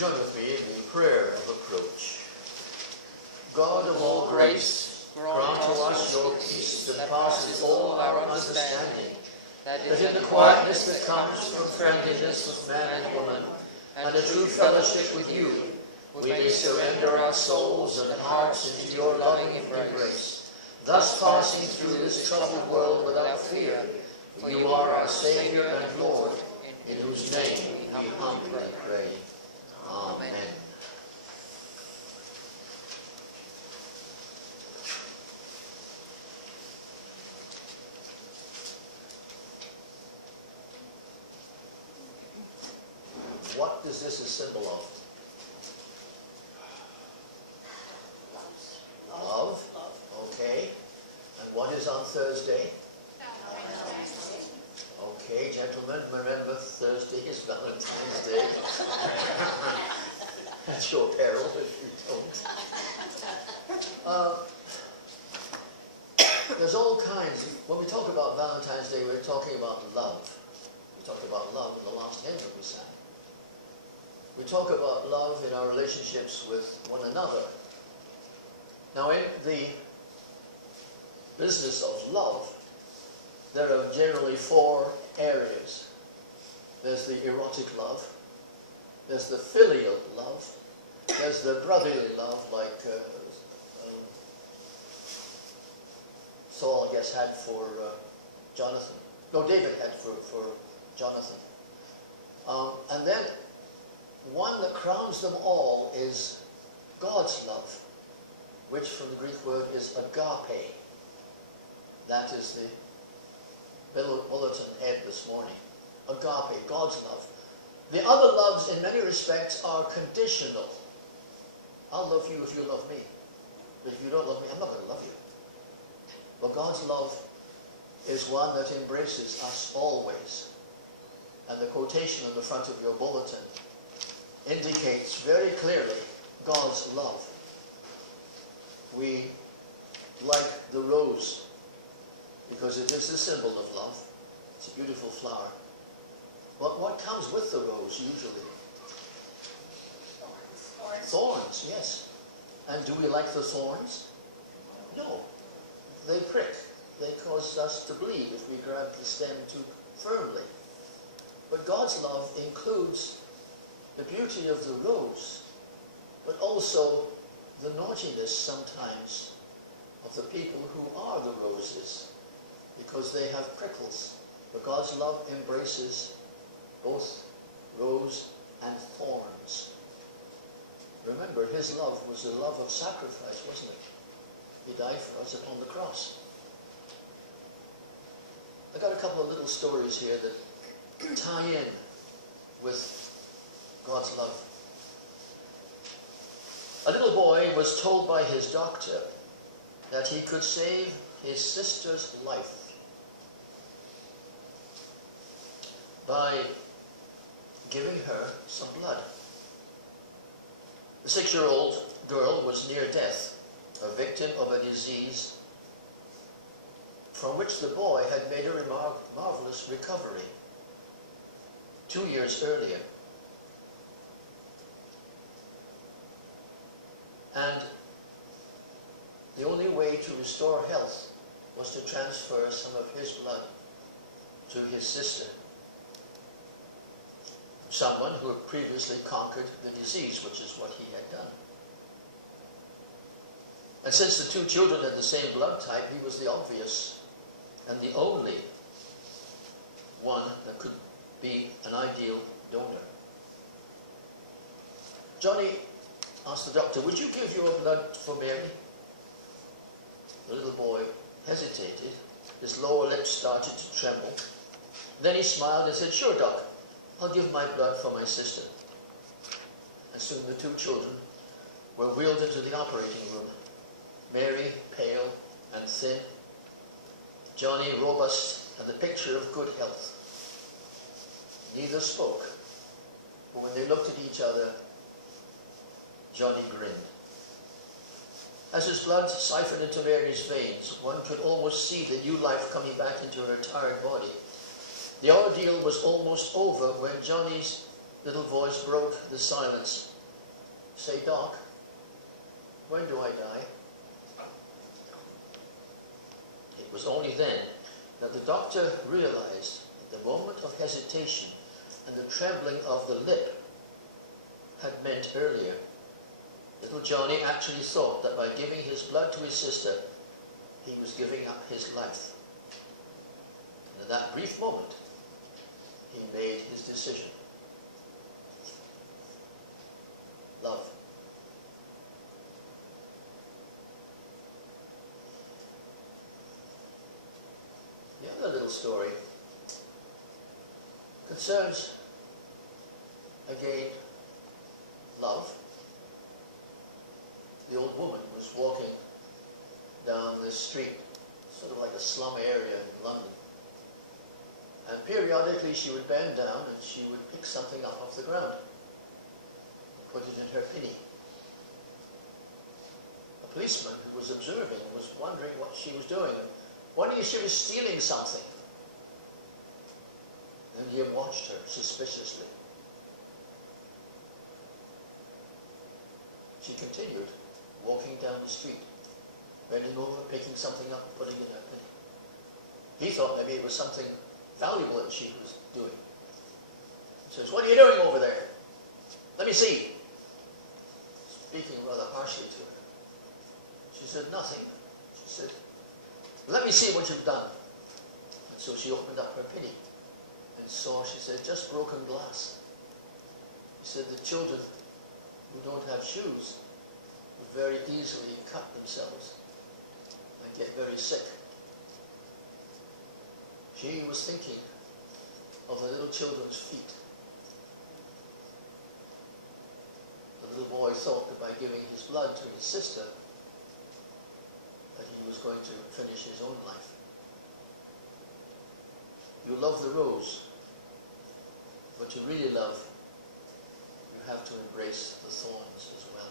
Join with me in the prayer of approach. God of all grace, grant to us your peace that passes all our understanding, that in the quietness that comes from friendliness with man and woman, and a true fellowship with you, we may surrender our souls and hearts into your loving embrace, thus passing through this troubled world without fear, for you are our Saviour and Lord, in whose name we humbly pray. Amen. What is this a symbol of? Love. Okay. And what is on Thursday? Okay, gentlemen, remember Thursday is Valentine's Day. That's your peril if you don't. There's all kinds. When we talk about Valentine's Day, we're talking about love. We talked about love in the last hymn that we sang. We talk about love in our relationships with one another. Now, in the business of love, there are generally four areas. There's the erotic love, there's the filial love, there's the brotherly love, like Saul, I guess, had for Jonathan. No, David had for Jonathan. And then one that crowns them all is God's love, which from the Greek word is agape. That is the bulletin head this morning. Agape, God's love. The other loves, in many respects, are conditional. I'll love you if you love me. But if you don't love me, I'm not going to love you. But God's love is one that embraces us always. And the quotation on the front of your bulletin indicates very clearly God's love. We like the rose because it is a symbol of love. It's a beautiful flower. But what comes with the rose usually? Thorns, yes. And do we like the thorns? No. They prick. They cause us to bleed if we grab the stem too firmly. But God's love includes the beauty of the rose, but also the naughtiness sometimes of the people who are the roses, because they have prickles. But God's love embraces both rose and thorns. Remember, his love was the love of sacrifice, wasn't it? He died for us upon the cross. I got a couple of little stories here that tie in with God's love. A little boy was told by his doctor that he could save his sister's life by giving her some blood. The 6-year-old girl was near death, a victim of a disease from which the boy had made a marvelous recovery 2 years earlier. And the only way to restore health was to transfer some of his blood to his sister, someone who had previously conquered the disease, which is what he had done. And since the two children had the same blood type, he was the obvious and the only one that could be an ideal donor. Johnny asked the doctor, "Would you give your blood for Mary?" The little boy hesitated. His lower lip started to tremble. Then he smiled and said, "Sure, Doc. I'll give my blood for my sister." And soon the two children were wheeled into the operating room. Mary, pale and thin. Johnny, robust and the picture of good health. Neither spoke, but when they looked at each other, Johnny grinned. As his blood siphoned into Mary's veins, one could almost see the new life coming back into her tired body. The ordeal was almost over when Johnny's little voice broke the silence. Say, Doc, when do I die? It was only then that the doctor realized that the moment of hesitation and the trembling of the lip had meant earlier. Little Johnny actually thought that by giving his blood to his sister, he was giving up his life. And in that brief moment, he made his decision. Love. The other little story concerns, again, love. The old woman was walking down this street, sort of like a slum area in London. And periodically she would bend down and she would pick something up off the ground and put it in her pinny. A policeman who was observing was wondering what she was doing and wondering if she was stealing something. And he watched her suspiciously. She continued walking down the street, bending over, picking something up, putting it in her pinny. He thought maybe it was something valuable that she was doing. He says, "What are you doing over there? Let me see." Speaking rather harshly to her. She said, "Nothing." She said, "Let me see what you've done." And so she opened up her pinny and saw, she said, just broken glass. He said, the children who don't have shoes would very easily cut themselves and get very sick. She was thinking of the little children's feet. The little boy thought that by giving his blood to his sister, that he was going to finish his own life. You love the rose, but to really love, you have to embrace the thorns as well.